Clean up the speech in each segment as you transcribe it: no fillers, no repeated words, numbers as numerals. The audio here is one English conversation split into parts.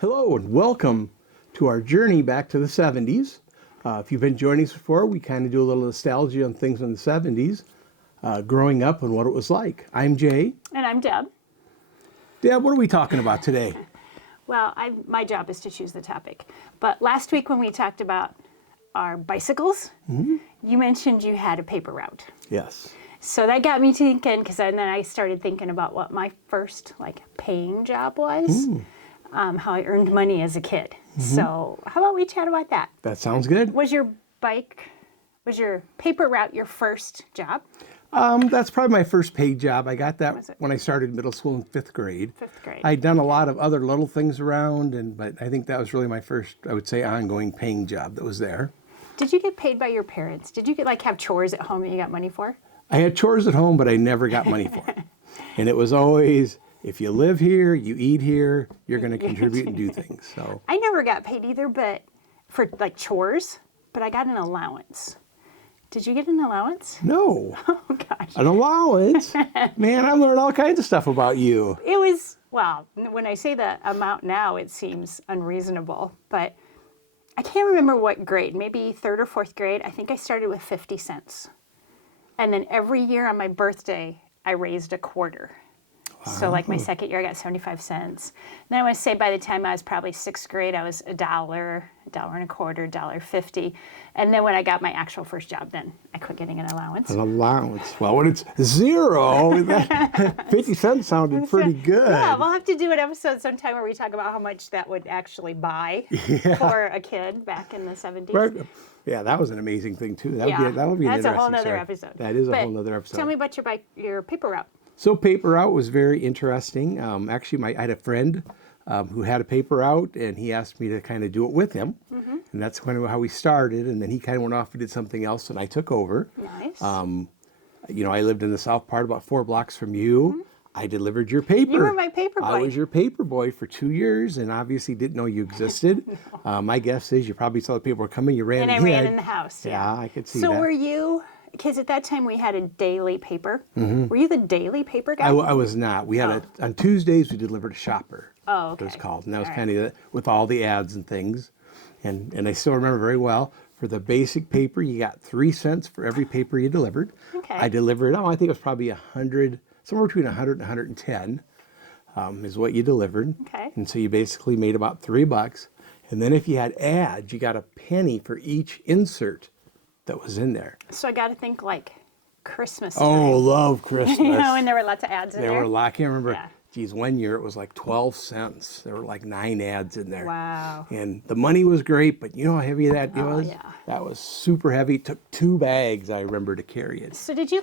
Hello and welcome to our journey back to the 70s. If you've been joining us before, we kind of do a little nostalgia on things in the 70s, growing up and what it was like. I'm Jay. And I'm Deb. Deb, what are we talking about today? Well, my job is to choose the topic. But last week when we talked about our bicycles, you mentioned you had a paper route. Yes. So that got me thinking, because then I started thinking about what my first paying job was, how I earned money as a kid. So how about we chat about that? That sounds good. Was your paper route your first job? That's probably my first paid job. I got that when I started middle school in fifth grade. Fifth grade. I'd done a lot of other little things around, but I think that was really my first, I would say, ongoing paying job that was there. Did you get paid by your parents? Did you have chores at home that you got money for? I had chores at home, but I never got money for it. And it was always, if you live here, you eat here, you're going to contribute and do things. So I never got paid either, but for chores, but I got an allowance. Did you get an allowance? no, Oh gosh. an allowance. Man, I learned all kinds of stuff about you. It was, well, when I say the amount now, it seems unreasonable, but I can't remember what grade, maybe third or fourth grade. I think I started with 50 cents. And then every year on my birthday, I raised a quarter. So my second year, I got 75 cents. Then I would say by the time I was probably sixth grade, I was $1, $1.25, $1.50. And then when I got my actual first job, then I quit getting an allowance. An allowance. Well, when it's zero, 50 cents sounded pretty good. Yeah, we'll have to do an episode sometime where we talk about how much that would actually buy for a kid back in the 70s. Right. Yeah, that was an amazing thing, too. That'll be an That's interesting a whole nother story. episode. That is a But whole nother episode. Tell me about your paper route. So paper route was very interesting. Actually, I had a friend who had a paper route, and he asked me to kind of do it with him. And that's kind of how we started. And then he kind of went off and did something else, and I took over. Nice. I lived in the south part, about 4 blocks from you. I delivered your paper. You were my paper boy. I was your paper boy for 2 years, and obviously didn't know you existed. My guess is you probably saw the paper coming, you ran and I ahead. ran in the house. Yeah, I could see so that. were you, because at that time we had a daily paper. Were you the daily paper guy? I was not. We had on Tuesdays we delivered a shopper. Oh, It was okay. called, and that was All kind of with all the ads and things, and I still remember very well. For the basic paper, you got 3 cents for every paper you delivered. Okay. I delivered. I think it was probably 100, somewhere between 100 and 110, is what you delivered. Okay. And so you basically made about $3. And then if you had ads, you got a penny for each insert that was in there. So I got to think Christmas time. Oh, love Christmas. And there were lots of ads in there. There were a lot. I can't remember. Yeah. Geez, one year it was 12 cents. There were 9 ads in there. Wow. And the money was great, but you know how heavy that was? yeah. That was super heavy. It took 2 bags, I remember, to carry it. So did you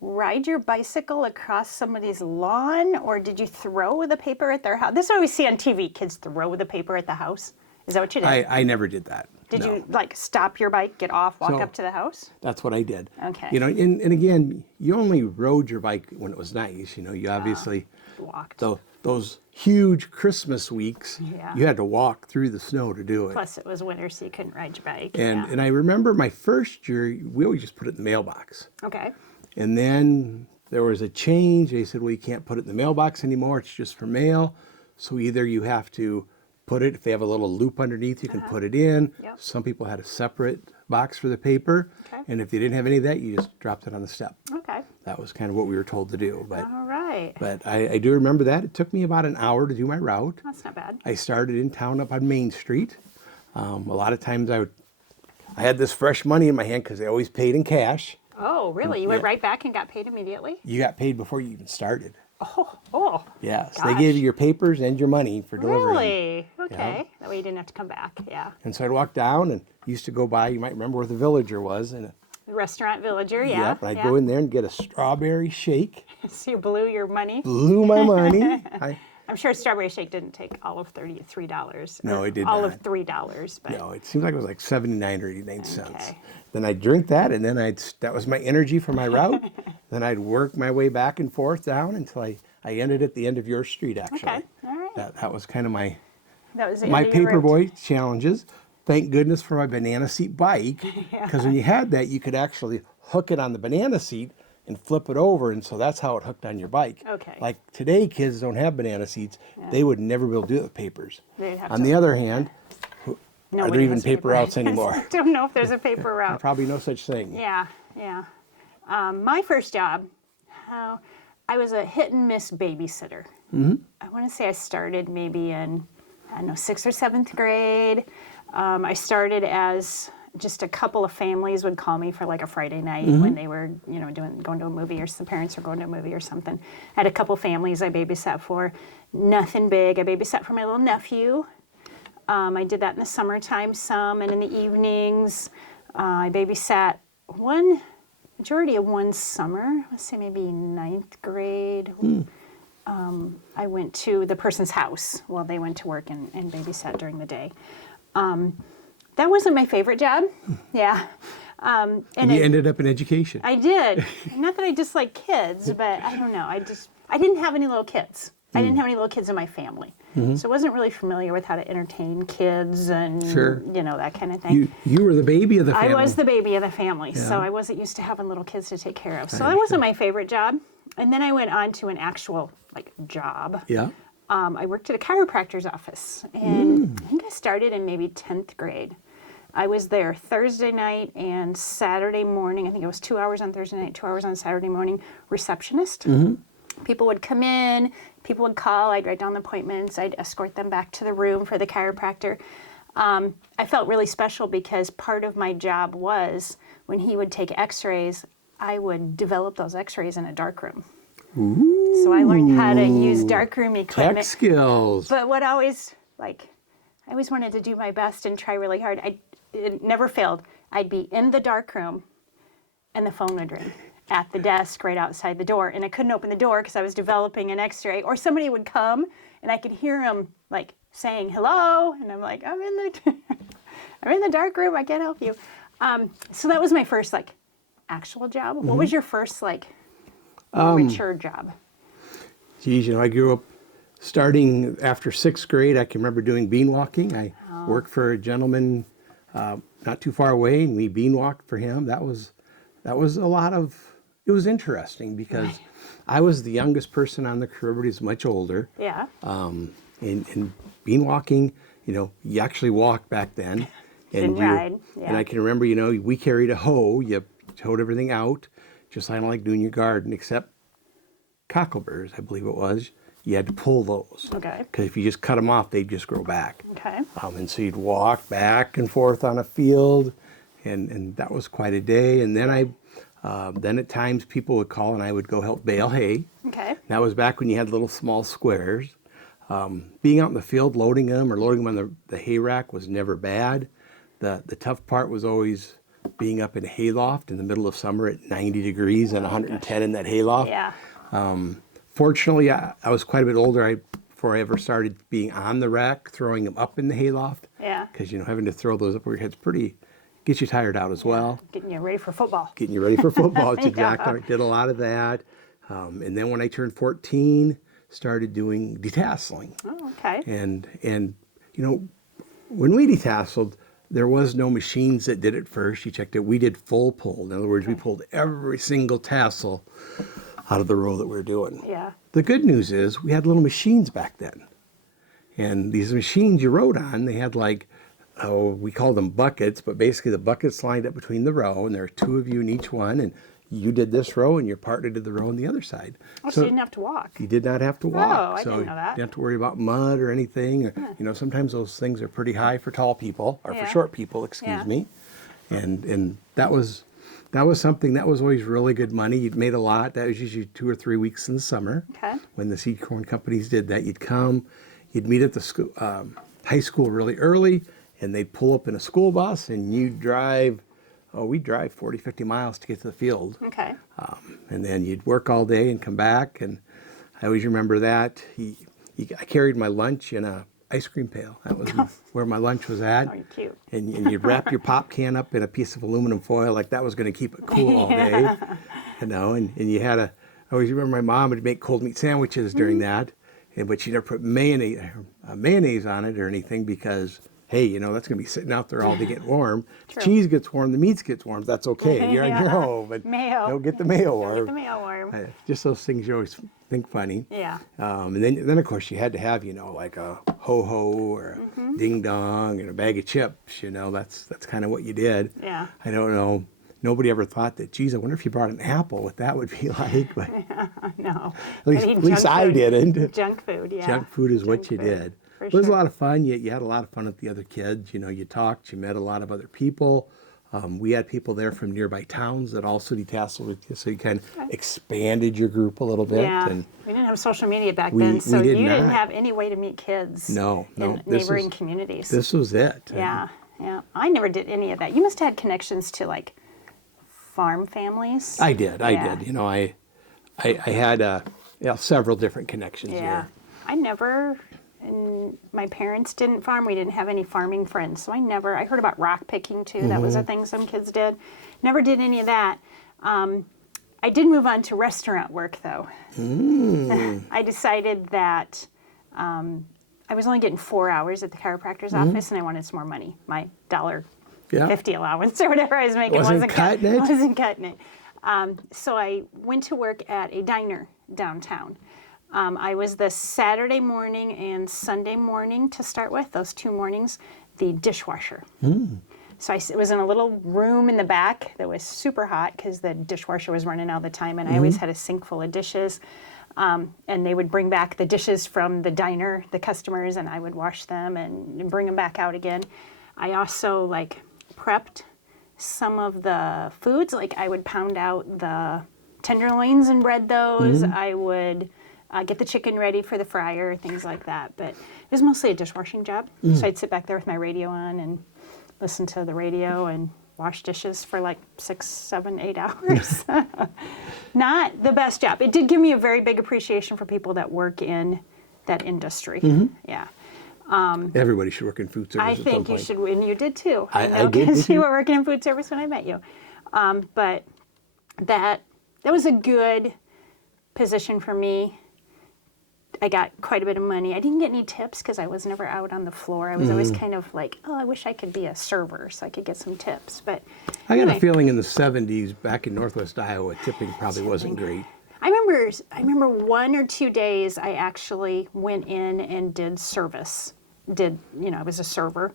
ride your bicycle across somebody's lawn, or did you throw the paper at their house? This is what we see on TV, kids throw the paper at the house. Is that what you did? I never did that. Did no. you stop your bike, get off, walk So- up to the house? That's what I did. Okay. And again, you only rode your bike when it was nice. You obviously, Walked. those huge Christmas weeks, Yeah. you had to walk through the snow to do it. Plus it was winter, so you couldn't ride your bike. And I remember my first year, we always just put it in the mailbox. Okay. And then there was a change. They said, well, you can't put it in the mailbox anymore. It's just for mail. So either you have to put it, if they have a little loop underneath, you can put it in. Yep. Some people had a separate box for the paper. Okay. And if they didn't have any of that, you just dropped it on the step. Okay. That was kind of what we were told to do. All right. But I do remember that. It took me about an hour to do my route. That's not bad. I started in town up on Main Street. A lot of times I had this fresh money in my hand because they always paid in cash. Oh, really? You went right back and got paid immediately? You got paid before you even started. Oh. Yes, Gosh. they gave you your papers and your money for delivering. Really? Okay. That way you didn't have to come back. Yeah. And so I'd walk down and used to go by, you might remember where the Villager was. And Restaurant Villager, yeah. Yep, and I'd go in there and get a strawberry shake. So you blew your money. Blew my money. I'm sure Strawberry Shake didn't take all of $33. No, or it did all not. of $3, but No, it seemed like it was 79 or 89 cents. Okay. Then I'd drink that, and then that was my energy for my route. Then I'd work my way back and forth down until I ended at the end of your street, actually. Okay, all right. That was kind of my that was the my end of your route. paperboy challenges. Thank goodness for my banana seat bike, because when you had that, you could actually hook it on the banana seat and flip it over, and so that's how it hooked on your bike. Okay. Like today, kids don't have banana seats. They would never be able to do it with papers. They'd have On to- the other hand, are Nobody there even has paper routes anymore? I don't know if there's a paper route. Probably no such thing. Yeah, yeah. My first job, I was a hit and miss babysitter. I want to say I started maybe in, I don't know, 6th or 7th grade. I started as just a couple of families would call me for like a Friday night when they were, going to a movie, or the parents were going to a movie or something. I had a couple families I babysat for. Nothing big. I babysat for my little nephew. I did that in the summertime some, and in the evenings, I babysat majority of one summer, let's say maybe 9th grade. I went to the person's house while they went to work and babysat during the day. That wasn't my favorite job. Yeah. And you ended up in education. I did. Not that I dislike kids, but I don't know. I didn't have any little kids. I didn't have any little kids in my family. So I wasn't really familiar with how to entertain kids and, Sure. That kind of thing. You were the baby of the family. I was the baby of the family, so I wasn't used to having little kids to take care of. So that wasn't my favorite job. And then I went on to an actual job. Yeah. I worked at a chiropractor's office, and I think I started in maybe 10th grade. I was there Thursday night and Saturday morning. I think it was 2 hours on Thursday night, 2 hours on Saturday morning, receptionist. People would come in, people would call, I'd write down the appointments, I'd escort them back to the room for the chiropractor. I felt really special because part of my job was when he would take x-rays, I would develop those x-rays in a darkroom. So I learned how to use darkroom equipment. Tech skills. But I always wanted to do my best and try really hard. It never failed. I'd be in the darkroom and the phone would ring at the desk right outside the door. And I couldn't open the door because I was developing an x-ray. Or somebody would come and I could hear them saying hello. And I'm like, I'm in the dark room. I can't help you. So that was my first actual job. What was your first more mature job? Geez, I grew up starting after 6th grade. I can remember doing bean walking. I worked for a gentleman not too far away, and we bean walked for him. That was it was interesting because I was the youngest person on the crew. Everybody's much older. Yeah. And bean walking, you actually walked back then. Didn't ride. Yeah. And I can remember, we carried a hoe. You hoed everything out, just like doing your garden, except cockleburs, I believe it was. You had to pull those. Okay. Because if you just cut them off, they'd just grow back. Okay. And so you'd walk back and forth on a field, and that was quite a day. And then then at times people would call and I would go help bale hay. Okay. That was back when you had little small squares. Being out in the field, loading them on the hay rack was never bad. The tough part was always being up in a hayloft in the middle of summer at 90 degrees and 110 in that hayloft. Yeah. Fortunately, I was quite a bit older before I ever started being on the rack, throwing them up in the hayloft. Yeah. Because, having to throw those up over your head's gets you tired out as well. Getting you ready for football. Getting you ready for football. It's exactly right. Did a lot of that. And then when I turned 14, started doing detasseling. Oh, okay. And when we detasseled, there was no machines that did it first. You checked it. We did full pull. In other words, we pulled every single tassel out of the row that we were doing. Yeah. The good news is we had little machines back then. And these machines you rode on, they had we called them buckets, but basically the buckets lined up between the row, and there are two of you in each one, and you did this row, and your partner did the row on the other side. Oh, so you didn't have to walk. You did not have to walk. Oh, I didn't know that. You didn't have to worry about mud or anything. Or, sometimes those things are pretty high for tall people, or for short people, excuse me. And that was something that was always really good money. You'd made a lot. That was usually 2 or 3 weeks in the summer. Okay. When the seed corn companies did that, you'd come, you'd meet at the school, high school really early, and they'd pull up in a school bus, and you'd drive. We'd drive 40, 50 miles to get to the field. Okay. And then you'd work all day and come back. And I always remember that. I carried my lunch in a ice cream pail. That was where my lunch was at. Oh, you're cute. And you'd wrap your pop can up in a piece of aluminum foil like that was going to keep it cool all day. And you had I always remember my mom would make cold meat sandwiches during that. But she never put mayonnaise on it or anything because hey, you know, that's going to be sitting out there all day getting warm. The cheese gets warm, the meats gets warm. That's okay. You're on your own, but Mayo. don't get the mayo Don't warm. get the mayo warm. Just those things you always think funny. Yeah. And then of course you had to have, you know, like a ho-ho or a ding-dong and a bag of chips. You know, that's kind of what you did. Yeah. I don't know. Nobody ever thought that, geez, I wonder if you brought an apple, what that would be like. But No. at least I didn't. Junk food, yeah. Junk food is what Junk you food, did. for It was a sure. lot of fun. You had a lot of fun with the other kids. You know, you talked, you met a lot of other people. We had people there from nearby towns that also detasseled with you, so you kind of expanded your group a little bit. Yeah. And We didn't have social media back We- then, we so did you didn't not. have any way to meet kids No, in this neighboring was- communities. this was it. Yeah, yeah. I never did any of that. You must have had connections to like farm families. I did. Yeah. You know, I had several different connections Yeah. here. I never, and my parents didn't farm. We didn't have any farming friends. So I heard about rock picking too. That was a thing some kids did. Never did any of that. I did move on to restaurant work though. I decided that I was only getting 4 hours at the chiropractor's office and I wanted some more money. My Yeah. $1.50 allowance or whatever I was making Wasn't cutting it? wasn't cutting it. So I went to work at a diner downtown. I was the Saturday morning and Sunday morning to start with, those 2 mornings, the dishwasher. So it was in a little room in the back that was super hot because the dishwasher was running all the time, and I always had a sink full of dishes. And they would bring back the dishes from the diner, the customers, and I would wash them and bring them back out again. I also prepped some of the foods. Like I would pound out the tenderloins and bread those. I would get the chicken ready for the fryer, things like that. But it was mostly a dishwashing job. So I'd sit back there with my radio on and listen to the radio and wash dishes for 6, 7, 8 hours. Not the best job. It did give me a very big appreciation for people that work in that industry. Yeah. Everybody should work in food service I at some think you point. should, and you did too. I know, did, 'cause too. you were working in food service when I met you. But that was a good position for me. I got quite a bit of money. I didn't get any tips because I was never out on the floor. I was always kind of like, oh, I wish I could be a server so I could get some tips. But I got anyway. a feeling in the 70s, back in Northwest Iowa, tipping probably wasn't great. I remember 1 or 2 days I actually went in and did service. I was a server.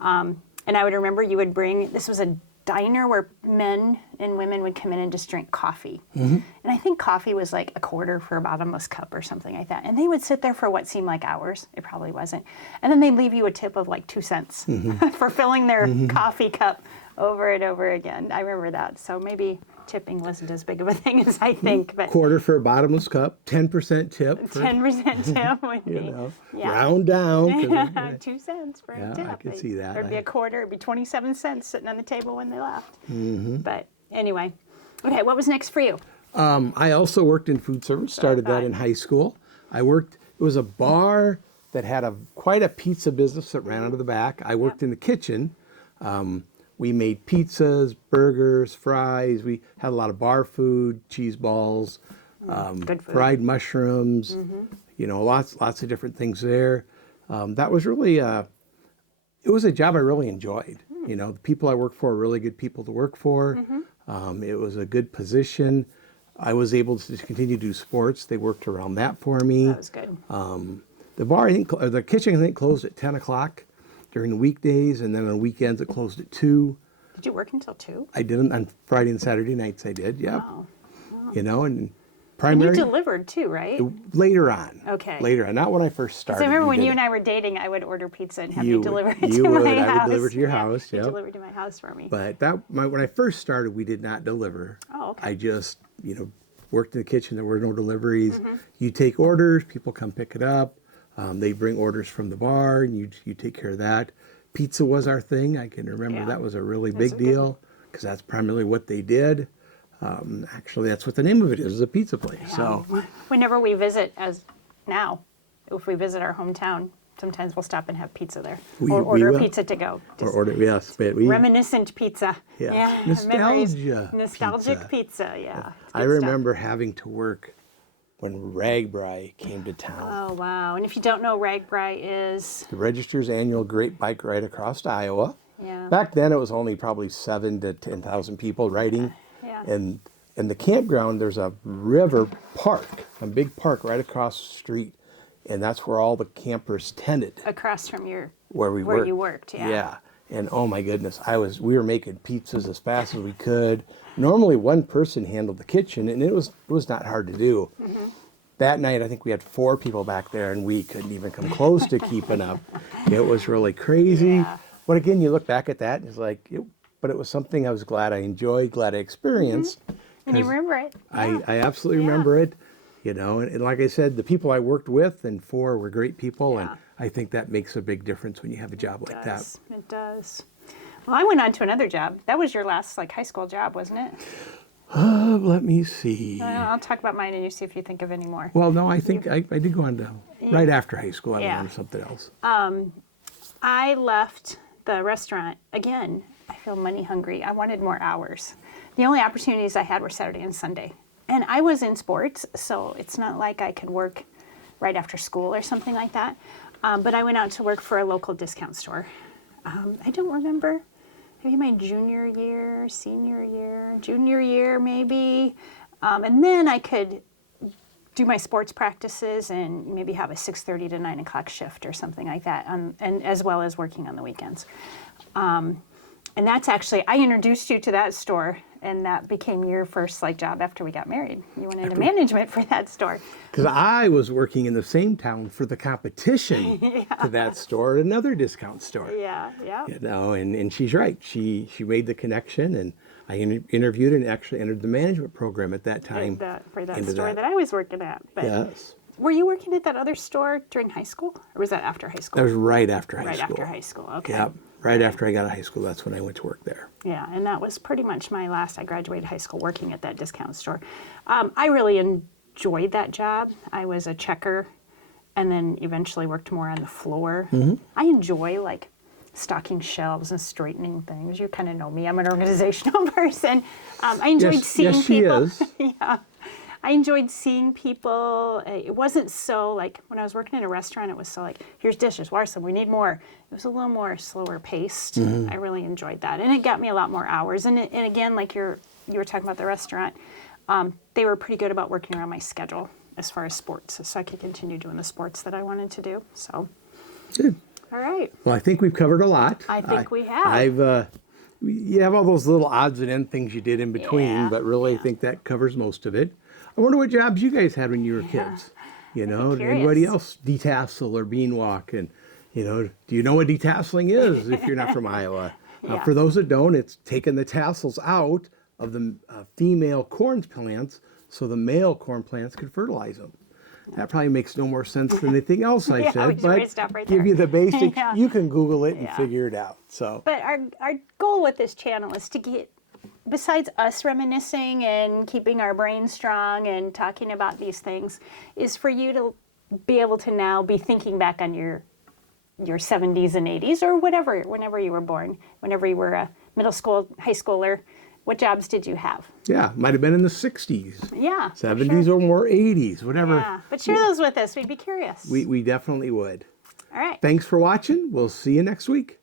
And I would remember you would this was a diner where men and women would come in and just drink coffee. And I think coffee was like $0.25 for a bottomless cup or something like that. And they would sit there for what seemed like hours. It probably wasn't. And then they'd leave you a tip of 2 cents for filling their coffee cup over and over again. I remember that. So maybe tipping wasn't as big of a thing as I think, but Quarter for a bottomless cup, 10% tip. For, 10% tip would be, yeah. round down. 'cause 2 cents for Yeah, a tip. I could see that. There'd be a quarter, it'd be 27 cents sitting on the table when they left. But anyway, okay, what was next for you? I also worked in food service, started that in high school. It was a bar that had quite a pizza business that ran out of the back. I worked in the kitchen. We made pizzas, burgers, fries. We had a lot of bar food, cheese balls, Good food. fried mushrooms, lots of different things there. That was really, it was a job I really enjoyed. The people I worked for were really good people to work for. It was a good position. I was able to continue to do sports. They worked around that for me. That was good. The bar, the kitchen, I think, closed at 10 o'clock during the weekdays, and then on weekends it closed at 2. Did you work until 2? I didn't on Friday and Saturday nights. I did, yeah. Wow. And And you primary delivered too, right? later on. Okay. Later on, not when I first started. So I remember we when did you it. and I were dating, I would order pizza and have You you would. deliver it You to would. my I would house. deliver to your Yeah, house, you yep. delivered to my house for me. But when I first started, we did not deliver. Oh, okay. I just, worked in the kitchen. There were no deliveries. Mm-hmm. You take orders, people come pick it up. They bring orders from the bar, and you take care of that. Pizza was our thing. I can remember Yeah. that was a really That's big a good deal because that's primarily what they did. Actually, that's what the name of it is a pizza place. So Whenever we visit, if we visit our hometown, sometimes we'll stop and have pizza there, We or order will. pizza to go. or Just order, yes, but we. reminiscent pizza. Yeah. memories. Nostalgia Nostalgic pizza. pizza. Yeah. It's I good stuff. remember having to work when RAGBRAI came to town. Oh, wow. And if you don't know, RAGBRAI is, The Register's annual Great Bike Ride across Iowa. yeah. Back then, it was only probably 7,000 to 10,000 people riding. Yeah. And in the campground, there's a river park, a big park right across the street. And that's where all the campers tended, Across from your, where we where worked. you worked, yeah. Yeah. And oh my goodness, we were making pizzas as fast as we could. Normally one person handled the kitchen, and it was not hard to do. Mm-hmm. That night, I think we had 4 people back there, and we couldn't even come close to keeping up. It was really crazy. Yeah. But again, you look back at that, and it's like, but it was something I was glad I enjoyed, glad I experienced. And you 'cause remember it. Yeah. I absolutely remember it. You know, and like I said, the people I worked with and for were great people, and Yeah. I think that makes a big difference when you have a job like that. It does. Well, I went on to another job. That was your last like high school job, wasn't it? Let me see. I'll talk about mine and you see if you think of any more. Well, no, I think I did go on to, right after high school, I went Yeah. on to something else. I left the restaurant again. I feel money hungry. I wanted more hours. The only opportunities I had were Saturday and Sunday. And I was in sports, so it's not like I could work right after school or something like that. But I went out to work for a local discount store. I don't remember, maybe my junior year, junior year maybe. And then I could do my sports practices and maybe have a 6:30 to 9 o'clock shift or something like that, and as well as working on the weekends. And that's actually, I introduced you to that store, and that became your first like job after we got married. You went into management for that store. Because I was working in the same town for the competition to that store, at another discount store. Yeah, yeah. You know, and she's right. She made the connection, and I interviewed and actually entered the management program at that time. For that into store that I was working at. But Yes. were you working at that other store during high school, or was that after high That school? was right after high Right school. after high school. Okay. Yeah, right after I got out of high school, that's when I went to work there. Yeah, and that was pretty much my last. I graduated high school working at that discount store. I really enjoyed that job. I was a checker, and then eventually worked more on the floor. Mm-hmm. I enjoy like stocking shelves and straightening things. You kind of know me. I'm an organizational person. I enjoyed seeing yes, she people. is. Yeah. I enjoyed seeing people. It wasn't so like when I was working in a restaurant, it was so like, here's dishes, wash some, we need more. It was a little more slower paced. I really enjoyed that. And it got me a lot more hours. And again, like you were talking about the restaurant, they were pretty good about working around my schedule as far as sports. So I could continue doing the sports that I wanted to do. So, Good. all right. Well, I think we've covered a lot. I think we have. You have all those little odds and end things you did in between, Yeah, but really I think that covers most of it. I wonder what jobs you guys had when you were kids. You know, did anybody curious. else detassel or beanwalk? And, you know, do you know what detasseling is if you're not from Iowa? Yeah. For those that don't, it's taking the tassels out of the female corn plants so the male corn plants can fertilize them. That probably makes no more sense than anything else I Yeah, we said, should really but stop right give there. you the basics. Yeah. You can Google it and Yeah. figure it out. So, But our goal with this channel is to get, besides us reminiscing and keeping our brains strong and talking about these things, is for you to be able to now be thinking back on your 70s and 80s or whatever, whenever you were born, whenever you were a middle school, high schooler, what jobs did you have? yeah, might have been in the 60s, Yeah. for 70s, sure. or more 80s, whatever. Yeah. But share those with us. We'd be curious. We definitely would. All right. Thanks for watching. We'll see you next week.